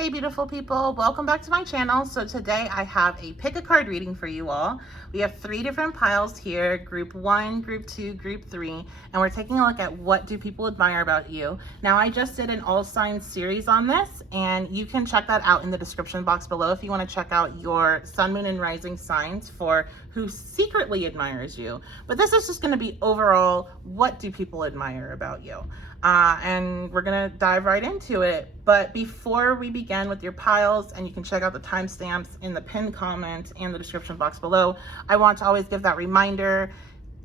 Hey beautiful people, welcome back to my channel. So today I have a pick a card reading for you all. We have 3 different piles here, group 1, group 2, group 3, and we're taking a look at what do people admire about you. Now I just did an all signs series on this, and you can check that out in the description box below if you want to check out your sun, moon, and rising signs for who secretly admires you. But this is just going to be overall, what do people admire about you? And we're gonna dive right into it. But before we begin with your piles, and you can check out the timestamps in the pinned comment and the description box below, I want to always give that reminder.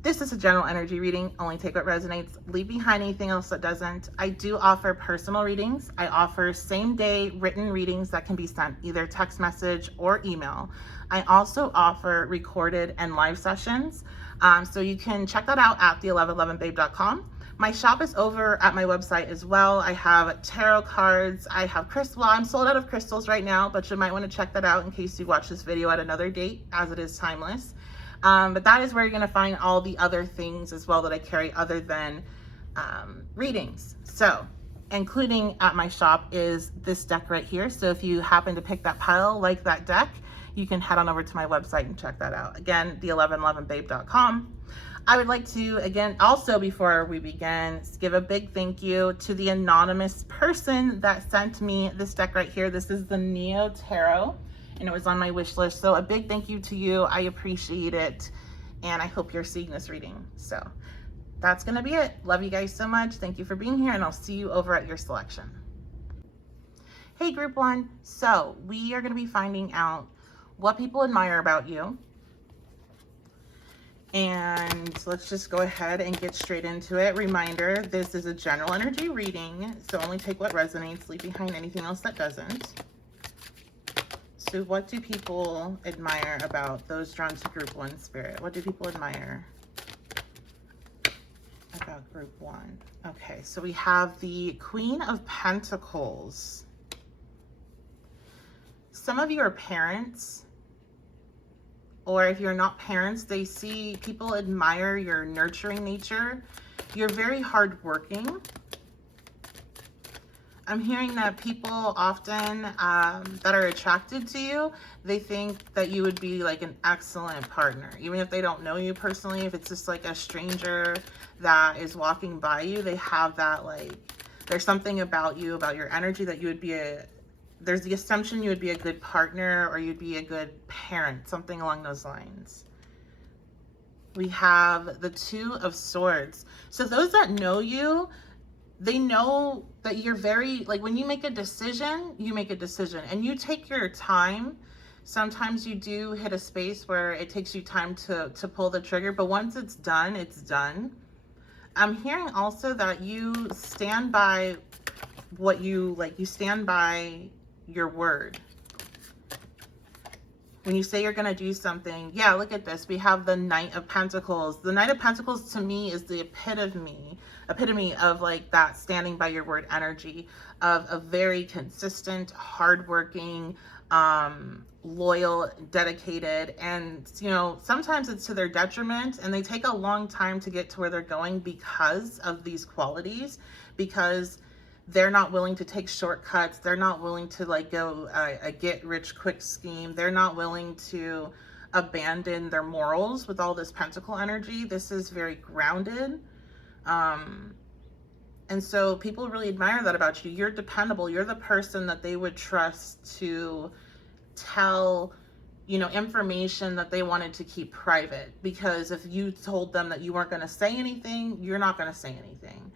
This is a general energy reading. Only take what resonates. Leave behind anything else that doesn't. I do offer personal readings. I offer same day written readings that can be sent either text message or email. I also offer recorded and live sessions. So you can check that out at the1111babe.com. My shop is over at my website as well. I have tarot cards, I have crystal. Well, I'm sold out of crystals right now, but you might want to check that out in case you watch this video at another date, as it is timeless. But that is where you're going to find all the other things as well that I carry other than readings. So including at my shop is this deck right here. So if you happen to pick that pile, like that deck, you can head on over to my website and check that out. Again, the1111babe.com. I would like to, again, also before we begin, give a big thank you to the anonymous person that sent me this deck right here. This is the Neo Tarot, and it was on my wish list. So a big thank you to you. I appreciate it, and I hope you're seeing this reading. So that's going to be it. Love you guys so much. Thank you for being here, and I'll see you over at your selection. Hey, group 1. So we are going to be finding out what people admire about you. And let's just go ahead and get straight into it. Reminder, this is a general energy reading, so only take what resonates, leave behind anything else that doesn't. So what do people admire about those drawn to group 1 spirit? What do people admire about group 1? Okay, so we have the Queen of Pentacles. Some of you are parents. Or if you're not parents, they see people admire your nurturing nature. You're very hardworking. I'm hearing that people often that are attracted to you, they think that you would be like an excellent partner. Even if they don't know you personally, if it's just like a stranger that is walking by you, they have that like, there's something about you, about your energy that you would be there's the assumption you would be a good partner or you'd be a good parent, something along those lines. We have the 2 of Swords. So those that know you, they know that you're very, like when you make a decision, you make a decision and you take your time. Sometimes you do hit a space where it takes you time to pull the trigger, but once it's done, it's done. I'm hearing also that you stand by what you, like you stand by your word. When you say you're going to do something, yeah, look at this. We have the Knight of Pentacles. The Knight of Pentacles to me is the epitome of like that standing by your word energy, of a very consistent, hardworking, loyal, dedicated, and you know, sometimes it's to their detriment and they take a long time to get to where they're going because of these qualities, because they're not willing to take shortcuts. They're not willing to like go a get rich quick scheme. They're not willing to abandon their morals with all this pentacle energy. This is very grounded. And so people really admire that about you. You're dependable. You're the person that they would trust to tell, you know, information that they wanted to keep private, because if you told them that you weren't going to say anything, you're not going to say anything.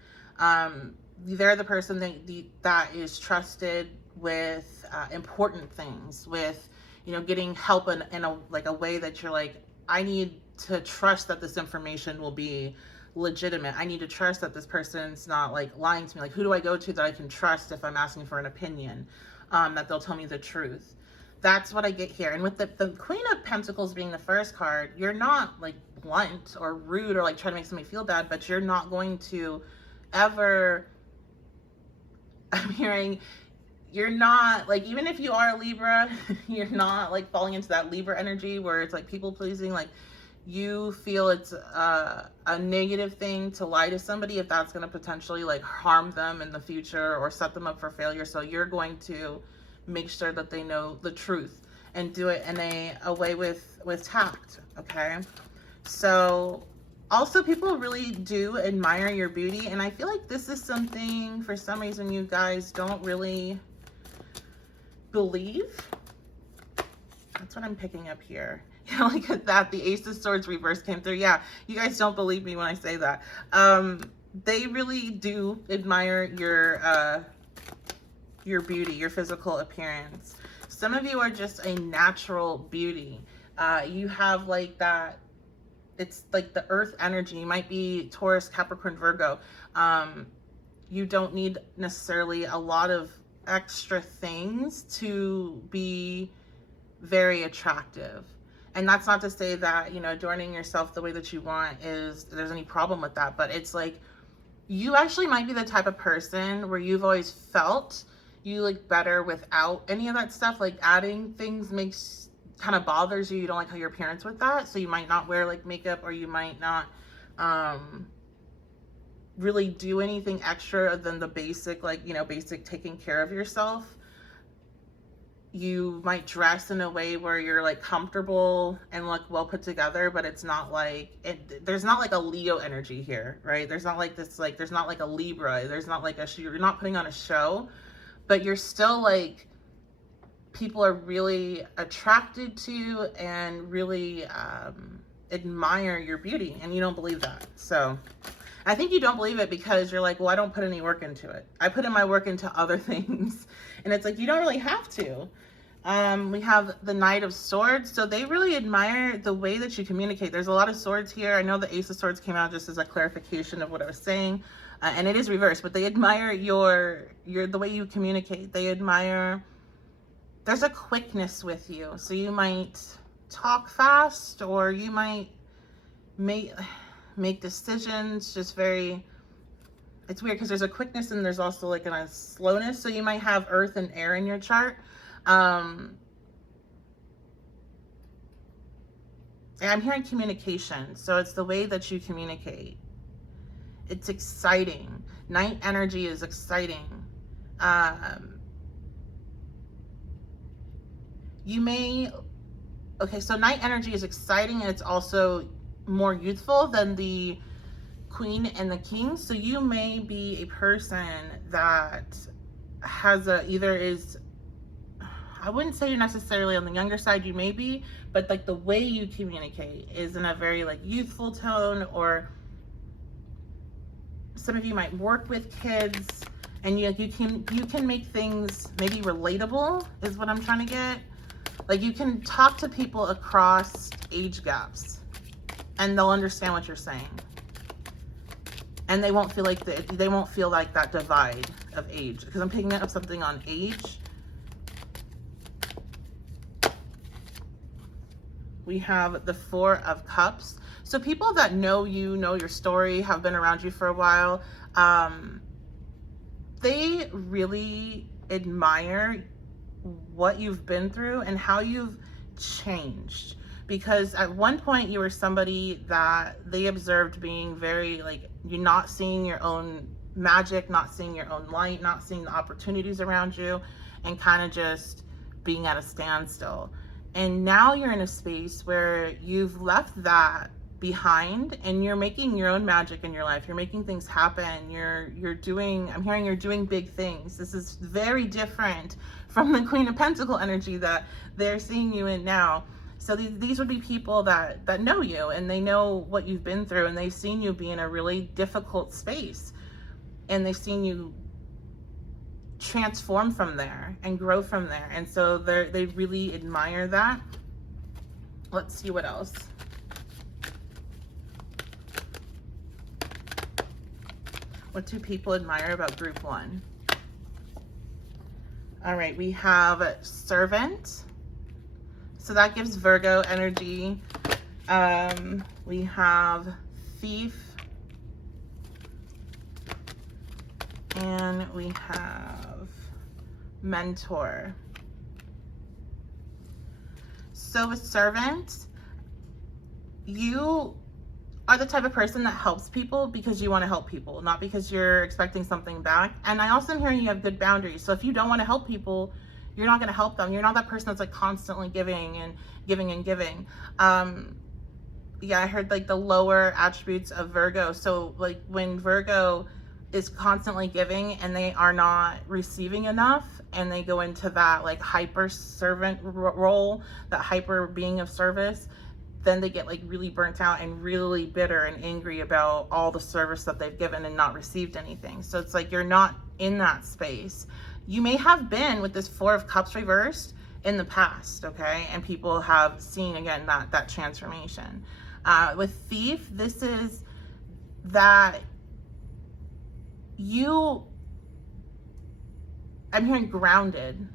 They're the person that is trusted with important things, with, you know, getting help in a like a way that you're like, I need to trust that this information will be legitimate. I need to trust that this person's not like lying to me. Like, who do I go to that I can trust if I'm asking for an opinion, that they'll tell me the truth? That's what I get here. And with the Queen of Pentacles being the first card, you're not like blunt or rude or like trying to make somebody feel bad, but you're not going to ever, I'm hearing, you're not like, even if you are a Libra, you're not like falling into that Libra energy where it's like people pleasing. Like, you feel it's a negative thing to lie to somebody if that's going to potentially like harm them in the future or set them up for failure. So you're going to make sure that they know the truth and do it in a way with tact, okay? So also people really do admire your beauty, and I feel like this is something for some reason you guys don't really believe. That's what I'm picking up here. Yeah, look at that. The Ace of Swords reverse came through. Yeah, you guys don't believe me when I say that. They really do admire your beauty, your physical appearance. Some of you are just a natural beauty. You have like that, it's like the earth energy. You might be Taurus, Capricorn, Virgo. You don't need necessarily a lot of extra things to be very attractive. And that's not to say that, you know, adorning yourself the way that you want there's any problem with that, but it's like, you actually might be the type of person where you've always felt you look better without any of that stuff. Like adding things kind of bothers you. You don't like how your appearance with that. So you might not wear like makeup, or you might not really do anything extra than the basic, like, you know, basic taking care of yourself. You might dress in a way where you're like comfortable and look well put together, but it's not like there's not like a Leo energy here, right? There's not like this, like, there's not like a Libra. There's not like you're not putting on a show, but you're still like, people are really attracted to and really admire your beauty, and you don't believe that. So I think you don't believe it because you're like, well, I don't put any work into it. I put in my work into other things. And it's like, you don't really have to. We have the Knight of Swords. So they really admire the way that you communicate. There's a lot of swords here. I know the Ace of Swords came out just as a clarification of what I was saying. And it is reversed, but they admire the way you communicate. They admire, there's a quickness with you. So you might talk fast, or you might make decisions just very, it's weird because there's a quickness and there's also like a slowness. So you might have earth and air in your chart. And I'm hearing communication. So it's the way that you communicate. It's exciting. Night energy is exciting. So night energy is exciting, and it's also more youthful than the Queen and the King. So you may be a person that has I wouldn't say you're necessarily on the younger side, you may be, but like the way you communicate is in a very like youthful tone. Or some of you might work with kids, and you can make things maybe relatable is what I'm trying to get. Like you can talk to people across age gaps and they'll understand what you're saying. And they won't feel like that divide of age, because I'm picking up something on age. We have the Four of Cups. So people that know you, know your story, have been around you for a while, they really admire what you've been through and how you've changed. Because at one point you were somebody that they observed being very like, you're not seeing your own magic, not seeing your own light, not seeing the opportunities around you, and kind of just being at a standstill. And now you're in a space where you've left that behind and you're making your own magic in your life. You're making things happen. I'm hearing you're doing big things. This is very different from the Queen of Pentacle energy that they're seeing you in now. So these would be people that know you, and they know what you've been through, and they've seen you be in a really difficult space, and they've seen you transform from there and grow from there. And so they really admire that. Let's see what else. What do people admire about group one? All right, we have Servant. So that gives Virgo energy. We have Thief. And we have Mentor. So with Servant, you are the type of person that helps people because you want to help people, not because you're expecting something back. And I also am hearing you have good boundaries. So if you don't want to help people, You're not going to help them. You're not that person that's like constantly giving and giving and giving. Yeah, I heard like the lower attributes of Virgo. So like when Virgo is constantly giving and they are not receiving enough, and they go into that like hyper servant role, that hyper being of service, then they get like really burnt out and really bitter and angry about all the service that they've given and not received anything. So it's like you're not in that space. You may have been with this Four of Cups reversed in the past, okay? And people have seen, again, that transformation. With Thief, this is that I'm hearing grounded.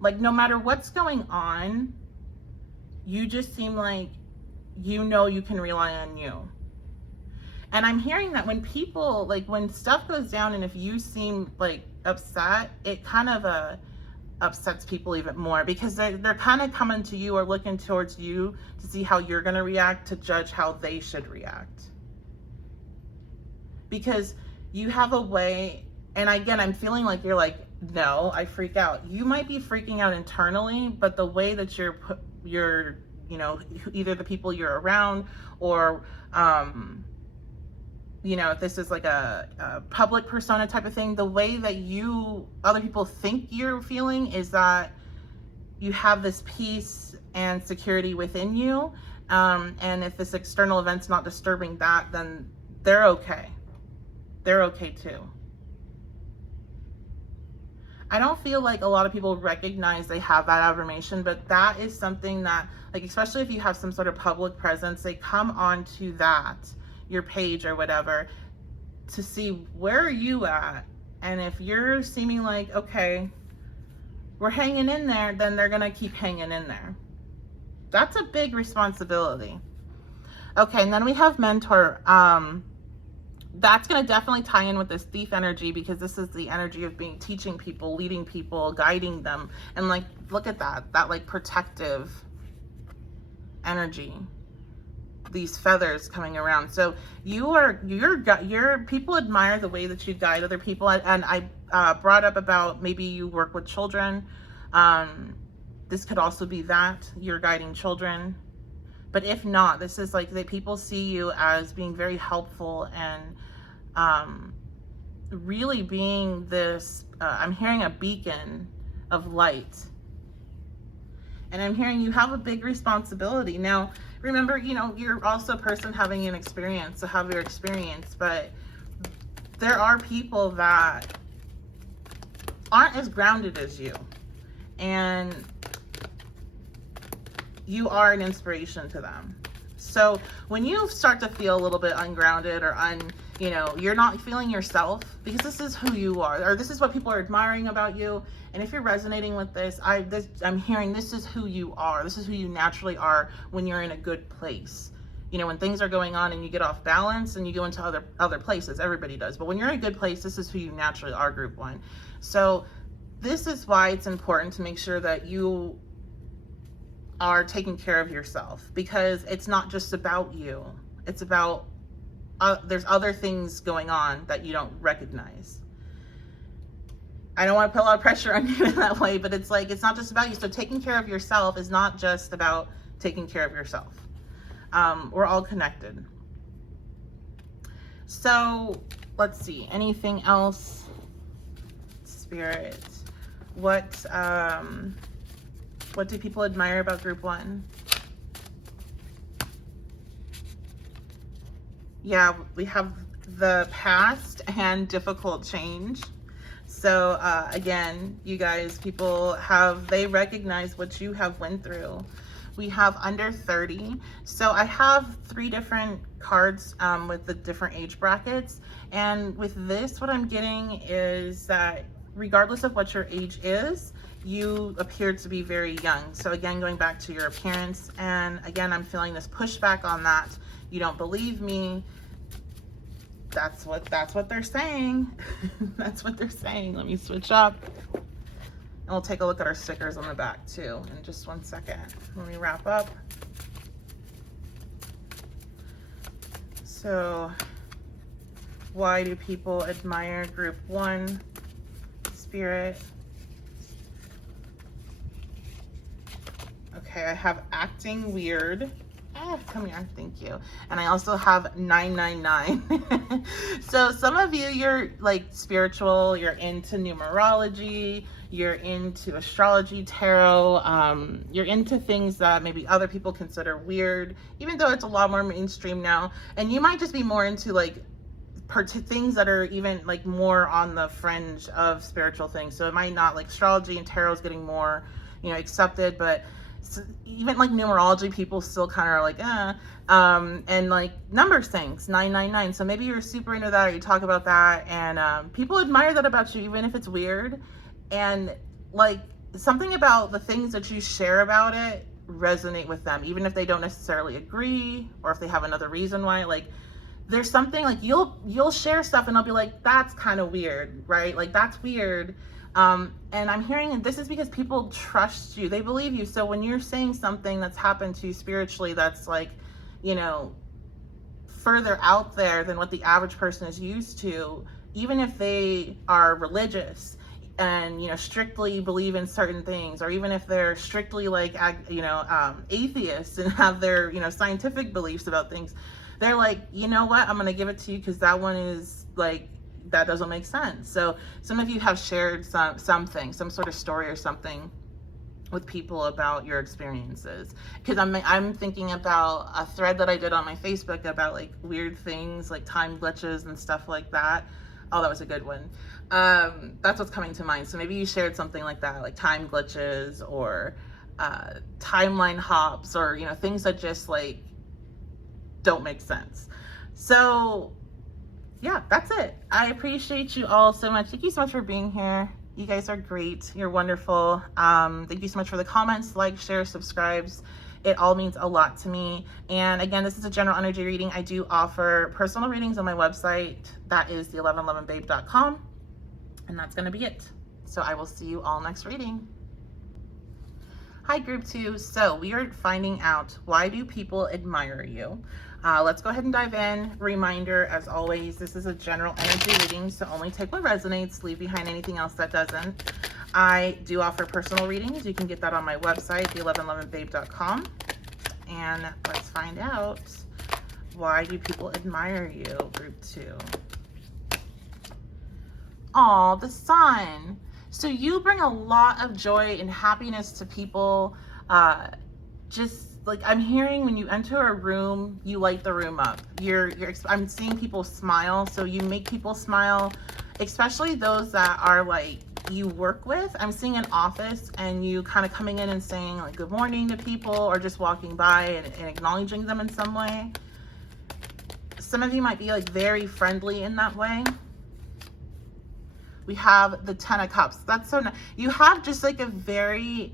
Like no matter what's going on, you just seem like you know you can rely on you. And I'm hearing that when people, like when stuff goes down and if you seem like upset, it kind of upsets people even more, because they're kind of coming to you or looking towards you to see how you're going to react, to judge how they should react. Because you have a way, and again, I'm feeling like you're like, no, I freak out. You might be freaking out internally, but the way that you're you know, either the people you're around or, you know, if this is like a public persona type of thing, the way that other people think you're feeling is that you have this peace and security within you. And if this external event's not disturbing that, then they're okay. They're okay too. I don't feel like a lot of people recognize they have that affirmation, but that is something that, like, especially if you have some sort of public presence, they come onto that, your page or whatever, to see where are you at. And if you're seeming like, okay, we're hanging in there, then they're gonna keep hanging in there. That's a big responsibility. Okay, and then we have Mentor. That's going to definitely tie in with this Thief energy, because this is the energy of teaching people, leading people, guiding them. And like, look at that like protective energy, these feathers coming around. So your people admire the way that you guide other people. And I brought up about maybe you work with children. This could also be that you're guiding children. But if not, this is like that people see you as being very helpful and really being this, I'm hearing a beacon of light. And I'm hearing you have a big responsibility. Now, remember, you know, you're also a person having an experience, so have your experience. But there are people that aren't as grounded as you. And you are an inspiration to them. So when you start to feel a little bit ungrounded or you know, you're not feeling yourself, because this is who you are, or this is what people are admiring about you. And if you're resonating with this, I'm hearing this is who you are. This is who you naturally are when you're in a good place. You know, when things are going on and you get off balance and you go into other places, everybody does. But when you're in a good place, this is who you naturally are, group one. So this is why it's important to make sure that you are taking care of yourself, because it's not just about you. It's about, there's other things going on that you don't recognize. I don't want to put a lot of pressure on you in that way, but it's like, it's not just about you. So taking care of yourself is not just about taking care of yourself. We're all connected. So let's see, anything else? Spirit, what do people admire about group one? Yeah, we have the past and difficult change. So again, you guys, they recognize what you have went through. We have under 30. So I have 3 different cards with the different age brackets. And with this, what I'm getting is that regardless of what your age is, you appear to be very young. So again, going back to your appearance, and again, I'm feeling this pushback on that. You don't believe me. That's what they're saying. That's what they're saying. Let me switch up. And we'll take a look at our stickers on the back too in just 1 second. Let me wrap up. So, why do people admire group one? Spirit. Okay, I have acting weird. Come here, thank you. And I also have 999. So some of you, you're like spiritual, you're into numerology, you're into astrology, tarot, you're into things that maybe other people consider weird, even though it's a lot more mainstream now. And you might just be more into like things that are even like more on the fringe of spiritual things. So it might not, like astrology and tarot is getting more, you know, accepted, but even like numerology, people still kind of are like, and like numbers things, 999. So maybe you're super into that, or you talk about that, and people admire that about you, even if it's weird. And like something about the things that you share about it resonate with them, even if they don't necessarily agree, or if they have another reason why. Like there's something like you'll share stuff and I'll be like, that's kind of weird, right? Like that's weird. And I'm hearing this is because people trust you. They believe you. So when you're saying something that's happened to you spiritually, that's like, you know, further out there than what the average person is used to, even if they are religious and, you know, strictly believe in certain things, or even if they're strictly like, you know, atheists and have their, you know, scientific beliefs about things, they're like, you know what, I'm going to give it to you because that one is like, that doesn't make sense. So some of you have shared something, some sort of story or something with people about your experiences. Because I'm thinking about a thread that I did on my Facebook about like weird things, like time glitches and stuff like that. Oh, that was a good one. That's what's coming to mind. So maybe you shared something like that, like time glitches or timeline hops, or, you know, things that just like don't make sense. So yeah, that's it. I appreciate you all so much. Thank you so much for being here. You guys are great. You're wonderful. Thank you so much for the comments, like, share, subscribes. It all means a lot to me. And again, this is a general energy reading. I do offer personal readings on my website. That is the1111babe.com. And that's going to be it. So I will see you all next reading. Hi, group 2. So we are finding out, why do people admire you? Let's go ahead and dive in. Reminder, as always, this is a general energy reading, so only take what resonates, leave behind anything else that doesn't. I do offer personal readings. You can get that on my website, the1111babe.com. And let's find out, why do people admire you, group 2? Aw, the sun. So you bring a lot of joy and happiness to people. Just like I'm hearing, when you enter a room, you light the room up. I'm seeing people smile, so you make people smile, especially those that are like you work with. I'm seeing an office and you kind of coming in and saying like good morning to people, or just walking by and acknowledging them in some way. Some of you might be like very friendly in that way. We have the 10 of Cups. That's so nice. You have just like a very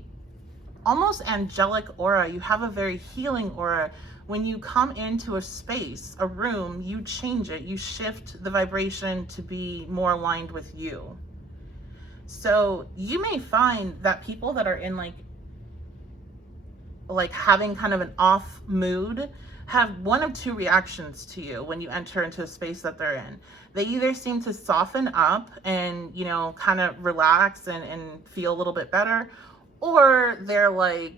almost angelic aura. You have a very healing aura. When you come into a space, a room, you change it. You shift the vibration to be more aligned with you. So you may find that people that are in like having kind of an off mood have one of two reactions to you when you enter into a space that they're in. They either seem to soften up and, you know, kind of relax and feel a little bit better, or they're like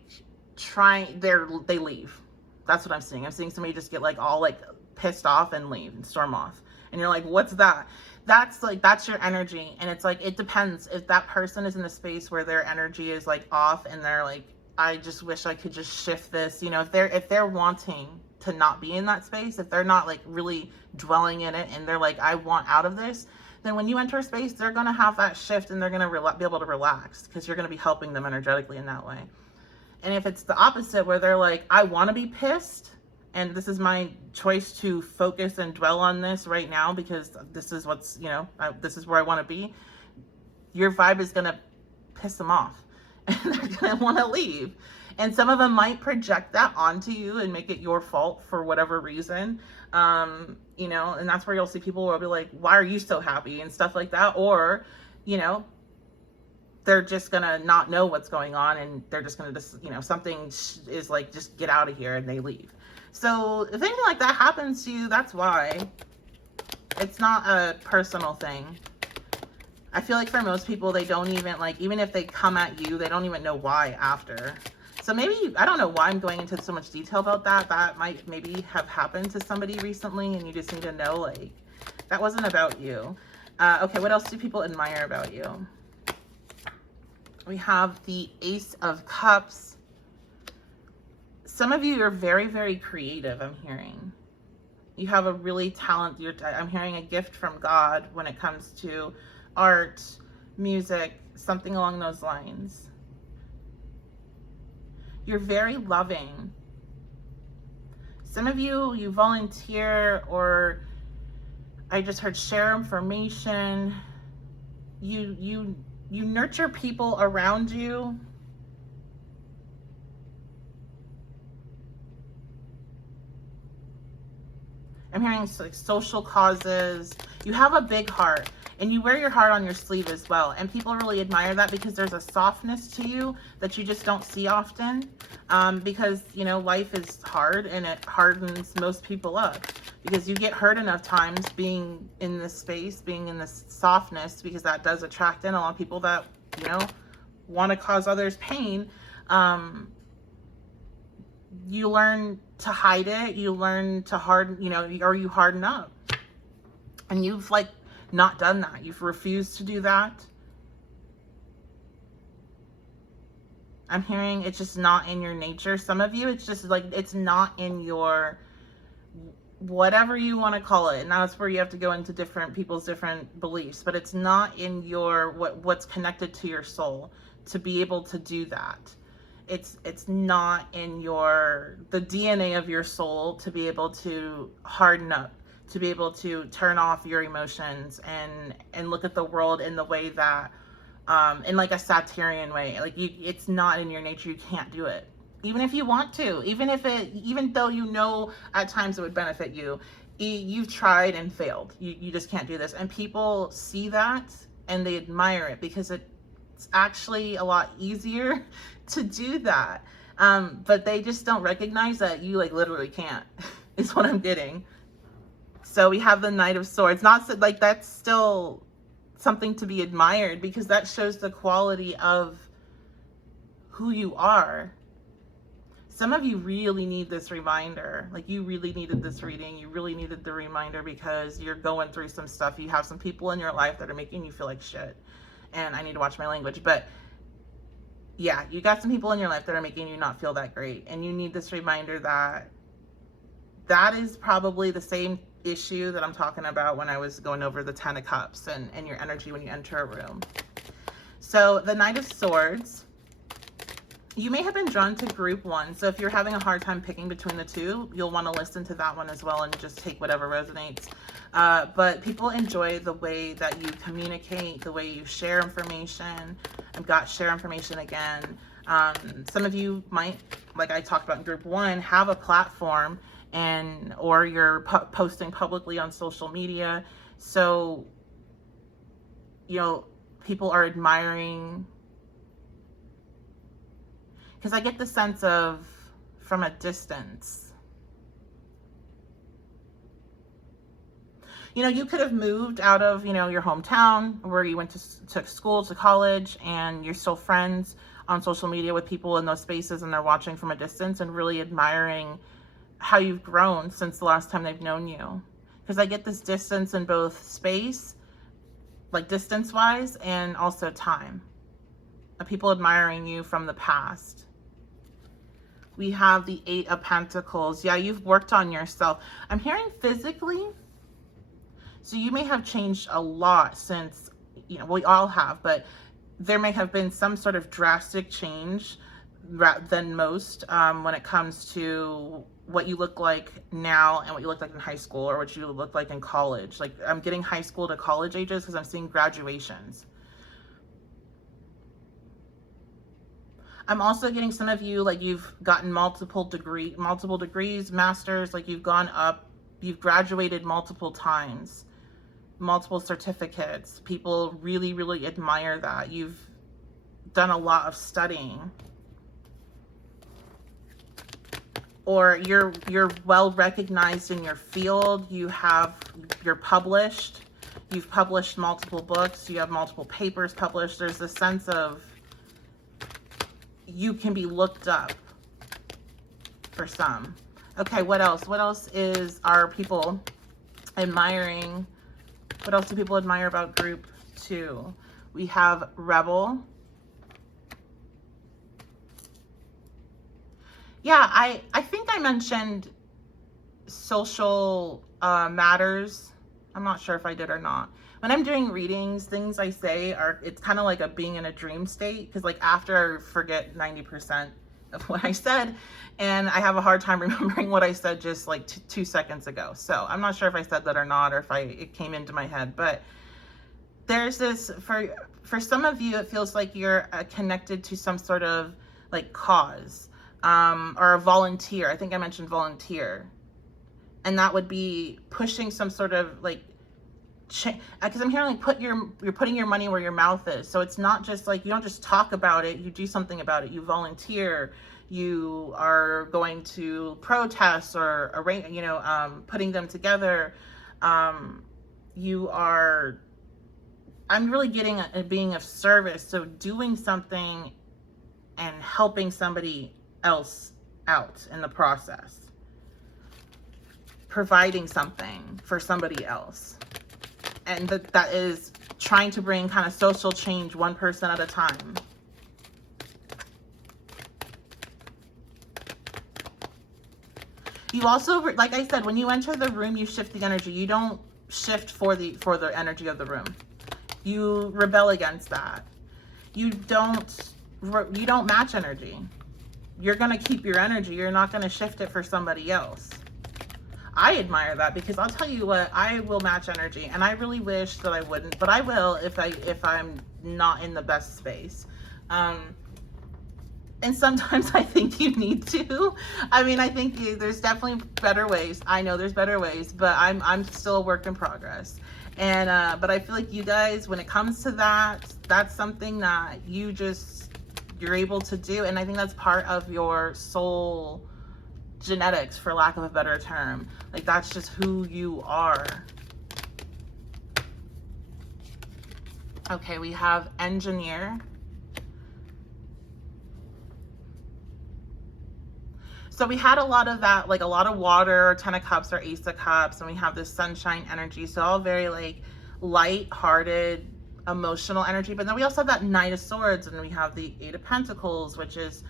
they leave. That's what I'm seeing. I'm seeing somebody just get like all like pissed off and leave and storm off. And you're like, what's that? That's your energy. And it's like, it depends. If that person is in a space where their energy is like off and they're like, I just wish I could just shift this, you know, if they're wanting to not be in that space, if they're not like really dwelling in it and they're like, I want out of this, then when you enter a space, they're going to have that shift and they're going to be able to relax, because you're going to be helping them energetically in that way. And if it's the opposite, where they're like, I want to be pissed, and this is my choice to focus and dwell on this right now because this is what's, you know, this is where I want to be, your vibe is going to piss them off and they're going to want to leave. And some of them might project that onto you and make it your fault for whatever reason. You know, and that's where you'll see people will be like, why are you so happy and stuff like that? Or, you know, they're just gonna not know what's going on and they're just gonna just, you know, something is like, just get out of here, and they leave. So if anything like that happens to you, that's why. It's not a personal thing. I feel like for most people, they don't even like, even if they come at you, they don't even know why after. So maybe, I don't know why I'm going into so much detail about that. That might maybe have happened to somebody recently and you just need to know, like, that wasn't about you. Okay, what else do people admire about you? We have the Ace of Cups. Some of you are very, very creative, I'm hearing. You have a really I'm hearing a gift from God when it comes to art, music, something along those lines. You're very loving. Some of you volunteer, or I just heard share information. You nurture people around you. I'm hearing like social causes. You have a big heart, and you wear your heart on your sleeve as well. And people really admire that because there's a softness to you that you just don't see often. Because, you know, life is hard and it hardens most people up. Because you get hurt enough times being in this space, being in this softness, because that does attract in a lot of people that, you know, want to cause others pain. You learn to hide it, you learn to harden, you know, or you harden up. And you've like not done that. You've refused to do that. I'm hearing it's just not in your nature. Some of you, it's just like, it's not in your, whatever you want to call it. And that's where you have to go into different people's different beliefs, but it's not in your, what's connected to your soul to be able to do that. It's not in the DNA of your soul to be able to harden up, to be able to turn off your emotions and look at the world in the way that, in like a Saturnian way. Like it's not in your nature. You can't do it. Even if you want to, even though you know at times it would benefit you, you've tried and failed. You just can't do this. And people see that and they admire it because it's actually a lot easier to do that. But they just don't recognize that you like literally can't, is what I'm getting. So we have the Knight of Swords. Not like that's still something to be admired because that shows the quality of who you are. Some of you really need this reminder. Like you really needed this reading. You really needed the reminder because you're going through some stuff. You have some people in your life that are making you feel like shit. And I need to watch my language. But yeah, you got some people in your life that are making you not feel that great. And you need this reminder that that is probably the same issue that I'm talking about when I was going over the 10 of Cups and your energy when you enter a room. So the Knight of Swords, you may have been drawn to group 1. So if you're having a hard time picking between the two, you'll want to listen to that one as well and just take whatever resonates. But people enjoy the way that you communicate, the way you share information. I've got share information again. Some of you might, like I talked about in group 1, have a platform or you're posting publicly on social media. So, you know, people are admiring, because I get the sense of from a distance. You know, you could have moved out of, you know, your hometown where you went to school, to college, and you're still friends on social media with people in those spaces, and they're watching from a distance and really admiring how you've grown since the last time they've known you. Because I get this distance in both space, like distance-wise, and also time. People admiring you from the past. We have the 8 of Pentacles. Yeah, you've worked on yourself. I'm hearing physically. So you may have changed a lot since, you know, we all have, but there may have been some sort of drastic change than most when it comes to what you look like now and what you look like in high school or what you look like in college. Like I'm getting high school to college ages because I'm seeing graduations. I'm also getting some of you, like you've gotten multiple degrees, masters, like you've gone up, you've graduated multiple times, multiple certificates. People really, really admire that. You've done a lot of studying. Or you're well recognized in your field. You're published. You've published multiple books. You have multiple papers published. There's a sense of you can be looked up for some. Okay, what else? What else are people admiring? What else do people admire about group 2? We have Rebel. Yeah, I think I mentioned social matters. I'm not sure if I did or not. When I'm doing readings, things I say it's kind of like being in a dream state, because like after I forget 90% of what I said, and I have a hard time remembering what I said just like 2 seconds ago. So I'm not sure if I said that or not, or if it came into my head. But there's this, for some of you, it feels like you're connected to some sort of like cause, or a volunteer. I think I mentioned volunteer. And that would be pushing some sort of like, because I'm hearing like you're putting your money where your mouth is. So it's not just like, you don't just talk about it, you do something about it. You volunteer, you are going to protests or arrange, putting them together. I'm really getting being of service. So doing something and helping somebody else out in the process. Providing something for somebody else. And that is trying to bring kind of social change one person at a time. You also, like I said, when you enter the room, you shift the energy. You don't shift for the energy of the room. You rebel against that. You don't match energy. You're going to keep your energy. You're not going to shift it for somebody else. I admire that, because I'll tell you what, I will match energy, and I really wish that I wouldn't, but I will if I'm not in the best space. And sometimes I think you need to. I mean, I think there's definitely better ways. I know there's better ways, but I'm still a work in progress. And but I feel like you guys, when it comes to that, that's something that you're able to do, and I think that's part of your soul genetics, for lack of a better term. Like, that's just who you are. Okay, we have Engineer. So we had a lot of that, like a lot of water, 10 of Cups or Ace of Cups, and we have this sunshine energy. So all very like light-hearted, emotional energy. But then we also have that Knight of Swords, and we have the 8 of Pentacles, which is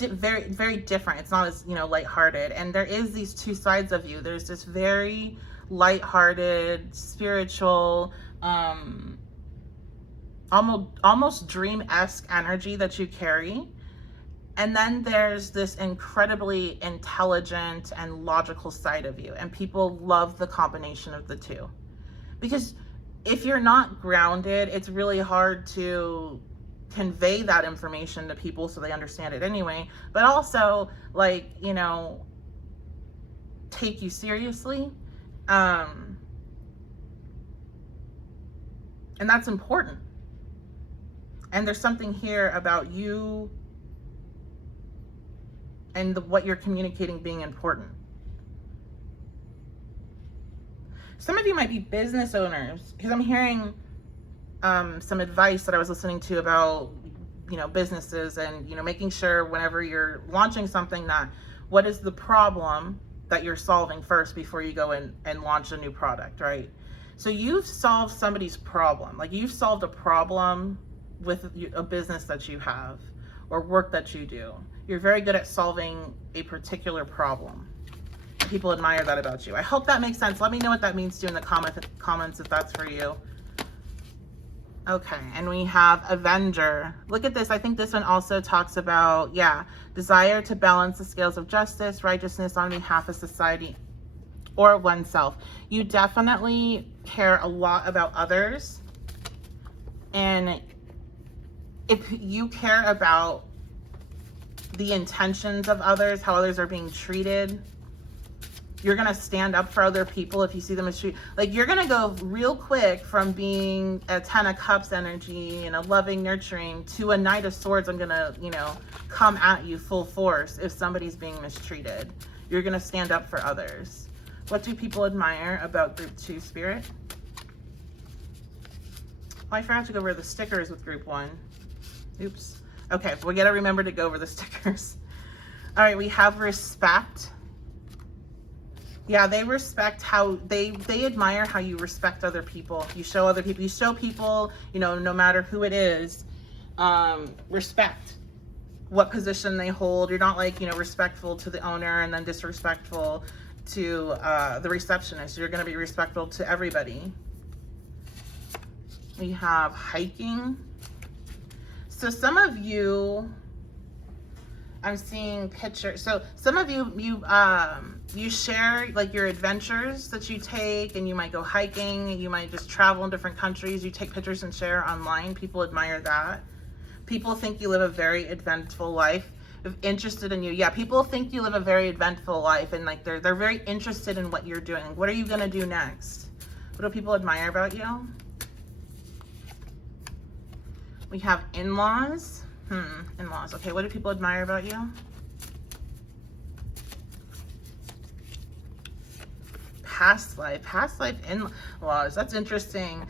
very, very different. It's not as, lighthearted. And there is these two sides of you. There's this very lighthearted, spiritual, almost dream-esque energy that you carry. And then there's this incredibly intelligent and logical side of you. And people love the combination of the two. Because if you're not grounded, it's really hard to convey that information to people so they understand it anyway, but also take you seriously, and that's important. And there's something here about you and what you're communicating being important. Some of you might be business owners, because I'm hearing some advice that I was listening to about, businesses, and, making sure whenever you're launching something that what is the problem that you're solving first before you go and launch a new product, right? So you've solved somebody's problem. Like, you've solved a problem with a business that you have or work that you do. You're very good at solving a particular problem. People admire that about you. I hope that makes sense. Let me know what that means to you in the comments if that's for you. Okay, and we have Avenger. Look at this. I think this one also talks about, desire to balance the scales of justice, righteousness on behalf of society or oneself. You definitely care a lot about others. And if you care about the intentions of others, how others are being treated, you're going to stand up for other people if you see them as treated. Like, you're going to go real quick from being a 10 of Cups energy and a loving, nurturing to a Knight of Swords. I'm going to, come at you full force if somebody's being mistreated. You're going to stand up for others. What do people admire about Group 2 Spirit? Oh, I forgot to go over the stickers with Group 1. Oops. Okay, we gotta remember to go over the stickers. All right, we have respect. Yeah, they respect how they admire how you respect other people. You show other people, you show people, you know, no matter who it is, respect what position they hold. You're not like, you know, respectful to the owner and then disrespectful to the receptionist. You're going to be respectful to everybody. We have hiking. So some of you, I'm seeing pictures. So some of you, you share like your adventures that you take, and you might go hiking, you might just travel in different countries. You take pictures and share online. People admire that. People think you live a very eventful life. If interested in you, yeah, people think you live a very eventful life, and like they're very interested in what you're doing. What are you gonna do next? What do people admire about you? We have in-laws. In-laws. Okay, what do people admire about you? Past life in-laws. That's interesting.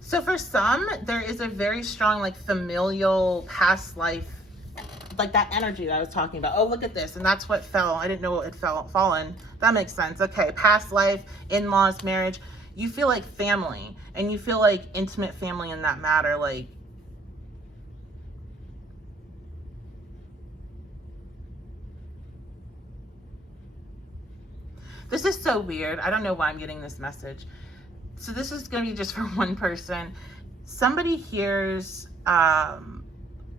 So for some, there is a very strong like familial past life, like that energy that I was talking about. Oh, look at this. And that's what fell. I didn't know it had fallen. That makes sense. Okay, past life, in-laws, marriage. You feel like family, and you feel like intimate family in that matter. Like, this is so weird. I don't know why I'm getting this message. So this is going to be just for one person. Somebody hears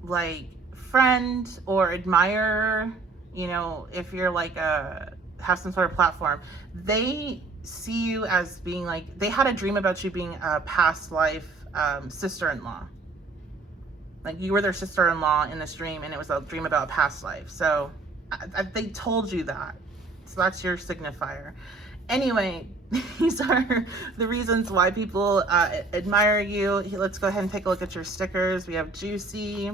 like friend or admirer, you know, if you're like have some sort of platform, they see you as being like, they had a dream about you being a past life sister-in-law. Like you were their sister-in-law in this dream, and it was a dream about a past life. So they told you that. So that's your signifier. Anyway, these are the reasons why people admire you. Let's go ahead and take a look at your stickers. We have Juicy.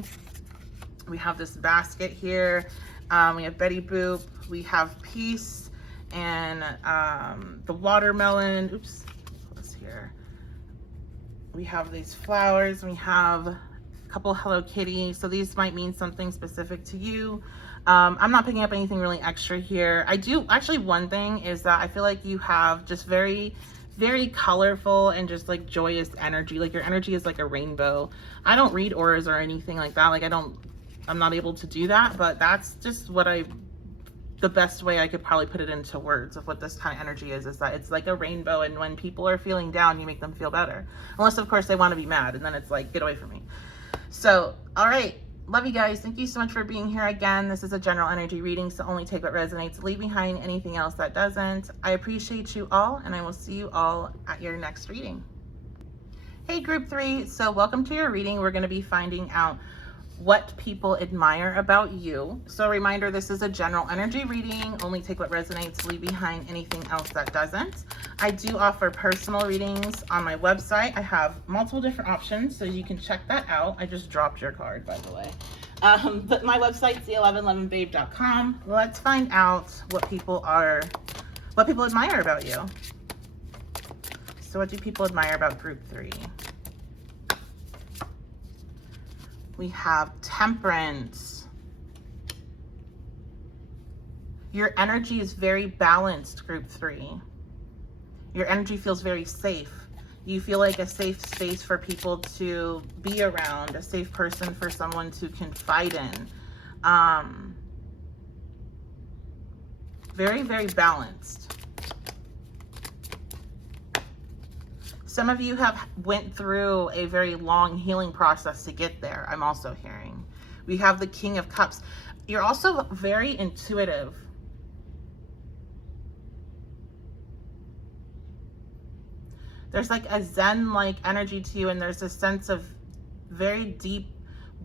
We have this basket here. We have Betty Boop. We have Peace, and the watermelon. Oops, what's here? We have these flowers. We have a couple Hello Kitty. So these might mean something specific to you. I'm not picking up anything really extra here. I do, actually, one thing is that I feel like you have just very, very colorful and just like joyous energy. Like your energy is like a rainbow. I don't read auras or anything like that. Like I'm not able to do that, but that's just what the best way I could probably put it into words of what this kind of energy is that it's like a rainbow, and when people are feeling down, you make them feel better. Unless, of course, they want to be mad, and then it's like, get away from me. So, all right. Love you guys. Thank you so much for being here again. This is a general energy reading, so only take what resonates. Leave behind anything else that doesn't. I appreciate you all, and I will see you all at your next reading. Hey, group 3. So welcome to your reading. We're going to be finding out what people admire about you. So a reminder, this is a general energy reading. Only take what resonates. Leave behind anything else that doesn't. I do offer personal readings on my website. I have multiple different options, so you can check that out. I just dropped your card, by the way. But my website's the1111babe.com. Let's find out what people admire about you. So what do people admire about group 3? We have Temperance. Your energy is very balanced, group 3. Your energy feels very safe. You feel like a safe space for people to be around, a safe person for someone to confide in. Very, very balanced. Some of you have went through a very long healing process to get there, I'm also hearing. We have the King of Cups. You're also very intuitive. There's like a Zen-like energy to you, and there's a sense of very deep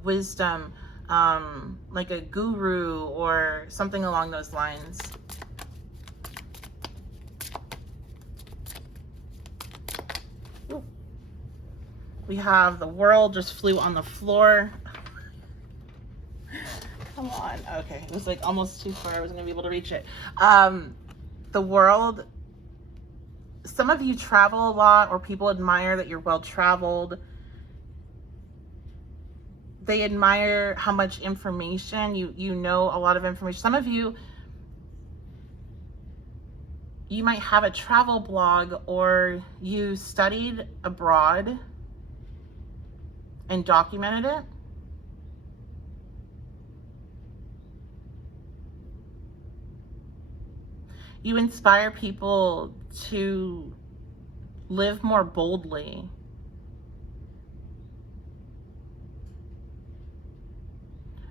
wisdom, like a guru or something along those lines. We have the World just flew on the floor. Come on. Okay, it was like almost too far. I wasn't gonna be able to reach it. The World. Some of you travel a lot, or people admire that you're well traveled. they admire how much information you know, a lot of information. Some of you might have a travel blog, or you studied abroad and documented it. You inspire people to live more boldly.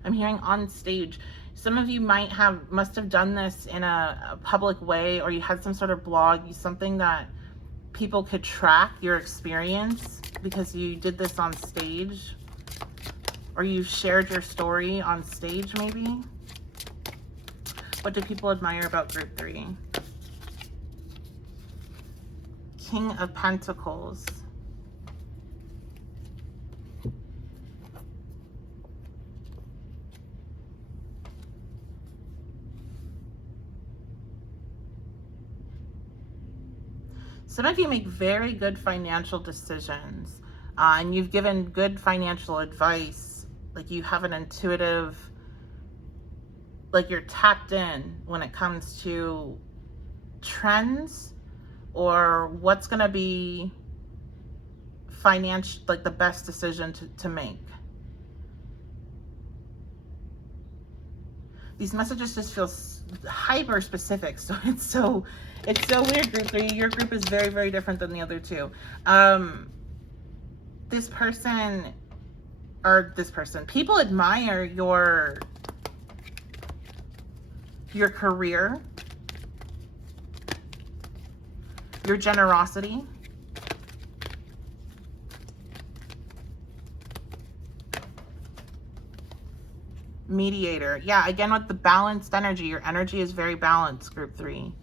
I'm hearing on stage. Some of you must have done this in a public way, or you had some sort of blog, something that people could track your experience because you did this on stage, or you shared your story on stage maybe. What do people admire about group 3? King of Pentacles. Some of you make very good financial decisions, and you've given good financial advice. Like, you have an intuitive, like, you're tapped in when it comes to trends or what's going to be financial, like the best decision to make. These messages just feel hyper specific, so it's so weird, group 3. Your group is very, very different than the other two. This person, people admire your career, your generosity, mediator. Yeah, again, with the balanced energy, your energy is very balanced, group 3.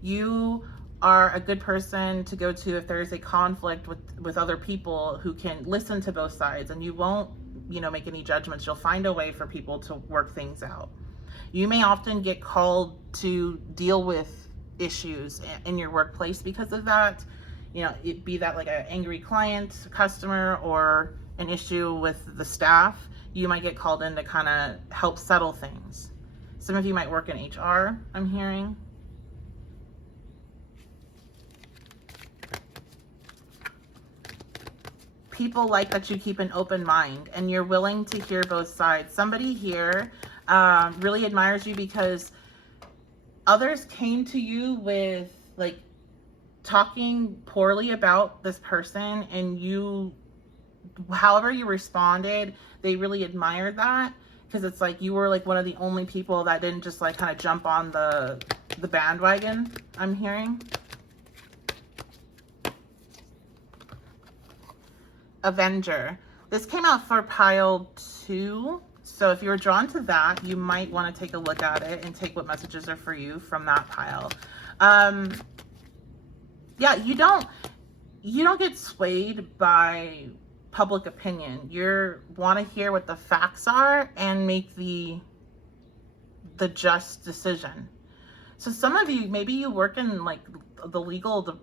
You are a good person to go to if there is a conflict with other people who can listen to both sides, and you won't, make any judgments. You'll find a way for people to work things out. You may often get called to deal with issues in your workplace because of that. It be that like an angry client, customer, or an issue with the staff. You might get called in to kind of help settle things. Some of you might work in HR, I'm hearing. People like that you keep an open mind and you're willing to hear both sides. Somebody here really admires you because others came to you with like talking poorly about this person, and however you responded, they really admired that, because it's like you were like one of the only people that didn't just like kind of jump on the bandwagon, I'm hearing. Avenger. This came out for pile 2. So if you're drawn to that, you might want to take a look at it and take what messages are for you from that pile. Yeah, you don't get swayed by public opinion. You want to hear what the facts are and make the just decision. So some of you, maybe you work in like the legal,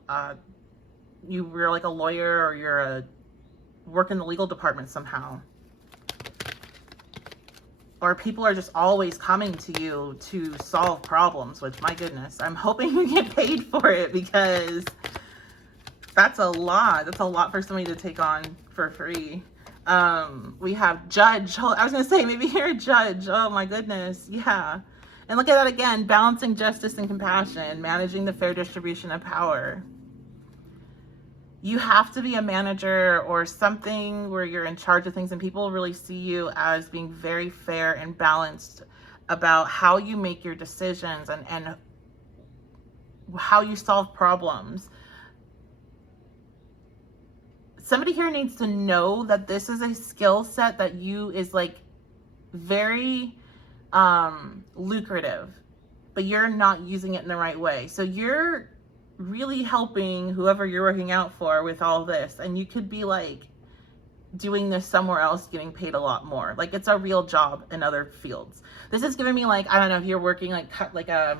you're like a lawyer, or work in the legal department somehow. Or people are just always coming to you to solve problems, which, my goodness, I'm hoping you get paid for it, because that's a lot. That's a lot for somebody to take on for free. We have judge. I was going to say, maybe you're a judge. Oh my goodness. Yeah. And look at that again, balancing justice and compassion, managing the fair distribution of power. You have to be a manager or something where you're in charge of things, and people really see you as being very fair and balanced about how you make your decisions and how you solve problems. Somebody here needs to know that this is a skill set that is like very lucrative, but you're not using it in the right way. So you're really helping whoever you're working out for with all this, and you could be like doing this somewhere else, getting paid a lot more. Like, it's a real job in other fields. This is giving me like, I don't know, if you're working like a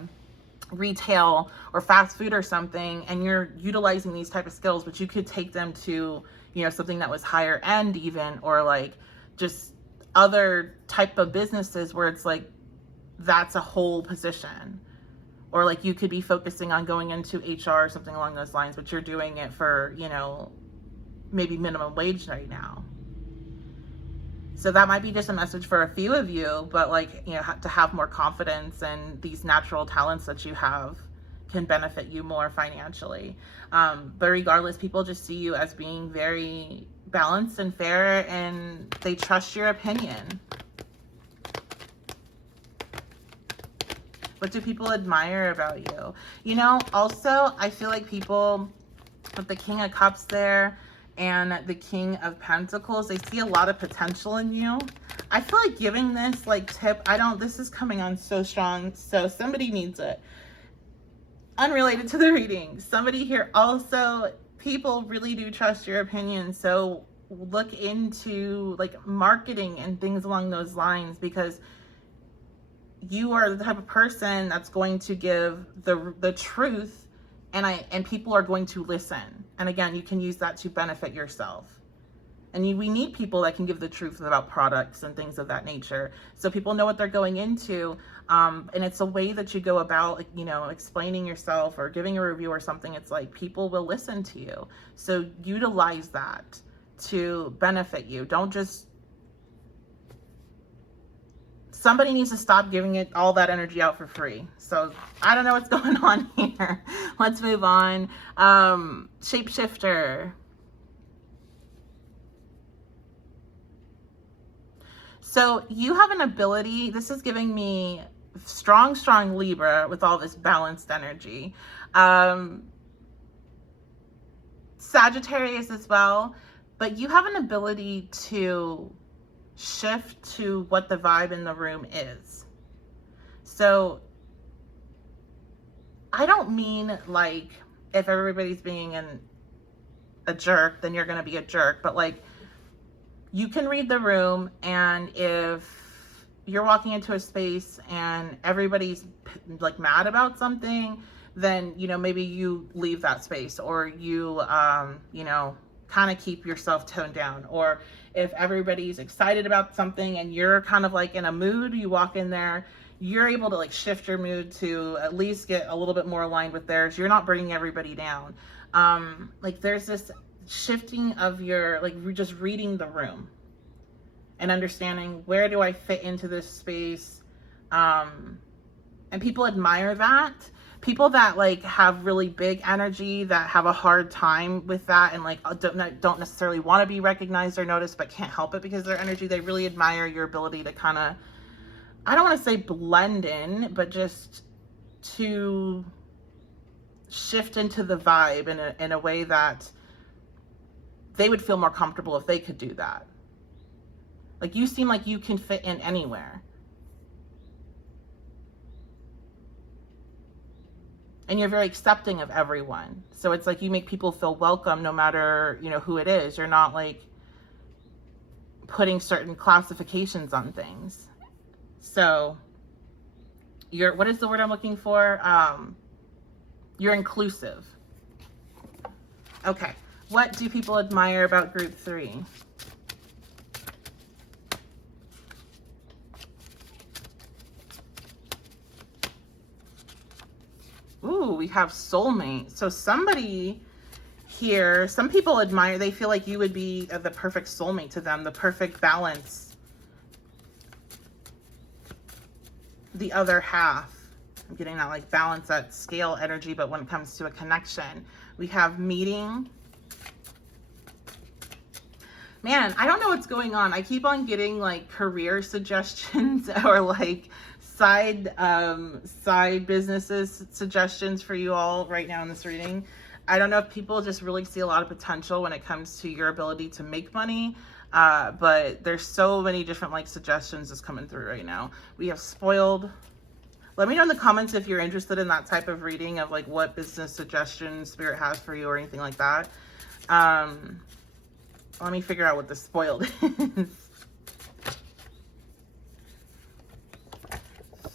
retail or fast food or something, and you're utilizing these type of skills, but you could take them to something that was higher end even, or like just other type of businesses where it's like that's a whole position, or like you could be focusing on going into HR or something along those lines, but you're doing it for, you know, maybe minimum wage right now. So that might be just a message for a few of you, but like, you know, to have more confidence, and these natural talents that you have can benefit you more financially. But regardless, people just see you as being very balanced and fair, and they trust your opinion. What do people admire about you? You know, also, I feel like people with the King of Cups there and the King of Pentacles, they see a lot of potential in you. I feel like giving this like tip, this is coming on so strong, so somebody needs it. Unrelated to the reading, somebody here also, people really do trust your opinion, so look into like marketing and things along those lines, because you are the type of person that's going to give the truth, and people are going to listen. And again, you can use that to benefit yourself. And we need people that can give the truth about products and things of that nature, so people know what they're going into. And it's a way that you go about, you know, explaining yourself or giving a review or something. It's like people will listen to you. So utilize that to benefit you. Don't just, somebody needs to stop giving it all that energy out for free. So I don't know what's going on here. Let's move on. Shapeshifter. So you have an ability, this is giving me strong Libra with all this balanced energy. Sagittarius as well, but you have an ability to shift to what the vibe in the room is. So I don't mean like if everybody's being a jerk, then you're going to be a jerk, but like you can read the room, and if you're walking into a space and everybody's like mad about something, then, you know, maybe you leave that space, or you, you know, kind of keep yourself toned down. Or if everybody's excited about something and you're kind of like in a mood, you walk in there, you're able to like shift your mood to at least get a little bit more aligned with theirs. You're not bringing everybody down. Like there's this shifting of your, like just reading the room and understanding, where do I fit into this space? And people admire that. People that like have really big energy, that have a hard time with that, and like don't necessarily want to be recognized or noticed, but can't help it because of their energy, they really admire your ability to kind of, I don't want to say blend in, but just to shift into the vibe in a way that they would feel more comfortable if they could do that. Like you seem like you can fit in anywhere. And you're very accepting of everyone. So it's like you make people feel welcome no matter, you know, who it is. You're not like putting certain classifications on things. So you're, what is the word I'm looking for? You're inclusive. Okay. What do people admire about group 3? Ooh, we have soulmate. So somebody here, some people admire, they feel like you would be the perfect soulmate to them, the perfect balance. The other half. I'm getting that like balance, that scale energy, but when it comes to a connection, we have meeting. Man, I don't know what's going on. I keep on getting like career suggestions or like side businesses suggestions for you all right now in this reading. I don't know if people just really see a lot of potential when it comes to your ability to make money, but there's so many different like suggestions that's coming through right now. We have spoiled. Let me know in the comments if you're interested in that type of reading, of like what business suggestions Spirit has for you or anything like that. Let me figure out what the spoiled is.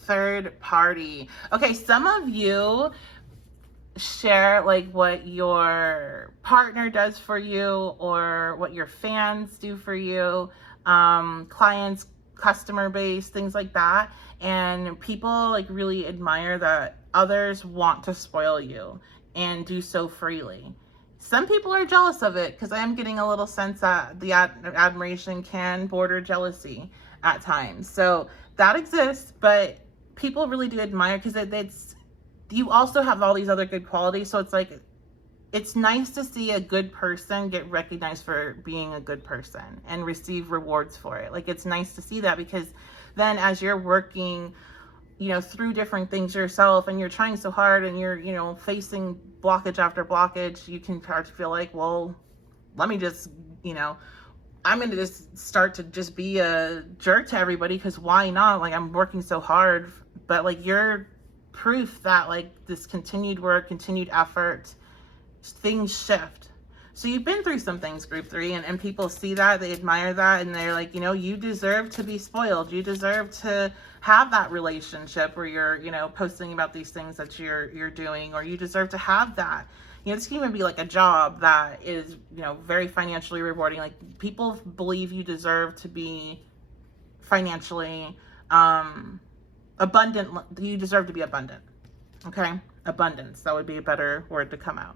Third party. Okay, some of you share like what your partner does for you or what your fans do for you. clients, customer base, things like that. And people like really admire that others want to spoil you and do so freely. Some people are jealous of it, because I am getting a little sense that the admiration can border jealousy at times. So that exists, but people really do admire, because it's you also have all these other good qualities. So it's like, it's nice to see a good person get recognized for being a good person and receive rewards for it. Like, it's nice to see that, because then as you're working, through different things yourself, and you're trying so hard, and you're, facing blockage after blockage, you can start to feel like, well, let me just, I'm going to just start to just be a jerk to everybody, because why not? Like, I'm working so hard. But like, you're proof that like this continued work, continued effort, things shift. So you've been through some things, group 3, and people see that, they admire that, and they're like, you deserve to be spoiled. You deserve to have that relationship where you're, posting about these things that you're doing, or you deserve to have that. This can even be like a job that is, very financially rewarding. Like, people believe you deserve to be financially abundant. You deserve to be abundant. Okay? Abundance. That would be a better word to come out.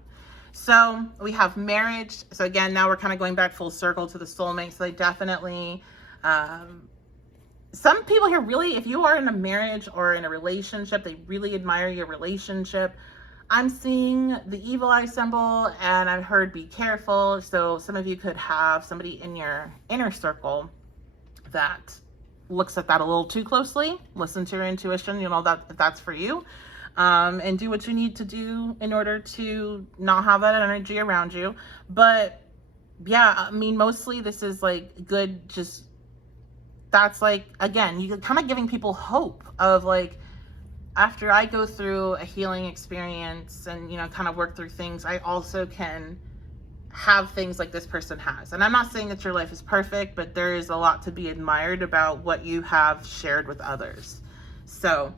So we have marriage. So again, now we're kind of going back full circle to the soulmate. So they definitely, some people here really, if you are in a marriage or in a relationship, they really admire your relationship. I'm seeing the evil eye symbol, and I've heard be careful. So some of you could have somebody in your inner circle that looks at that a little too closely. Listen to your intuition. That if that's for you. And do what you need to do in order to not have that energy around you. But yeah, I mean, mostly this is like good. Just, that's like, again, you're kind of giving people hope of like, after I go through a healing experience and, kind of work through things, I also can have things like this person has. And I'm not saying that your life is perfect, but there is a lot to be admired about what you have shared with others. So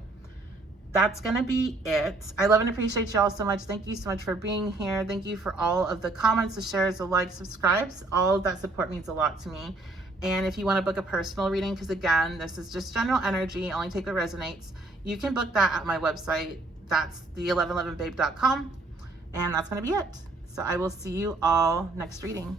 that's going to be it. I love and appreciate y'all so much. Thank you so much for being here. Thank you for all of the comments, the shares, the likes, subscribes. All of that support means a lot to me. And if you want to book a personal reading, because again, this is just general energy, only take what resonates, you can book that at my website. That's the1111babe.com. And that's going to be it. So I will see you all next reading.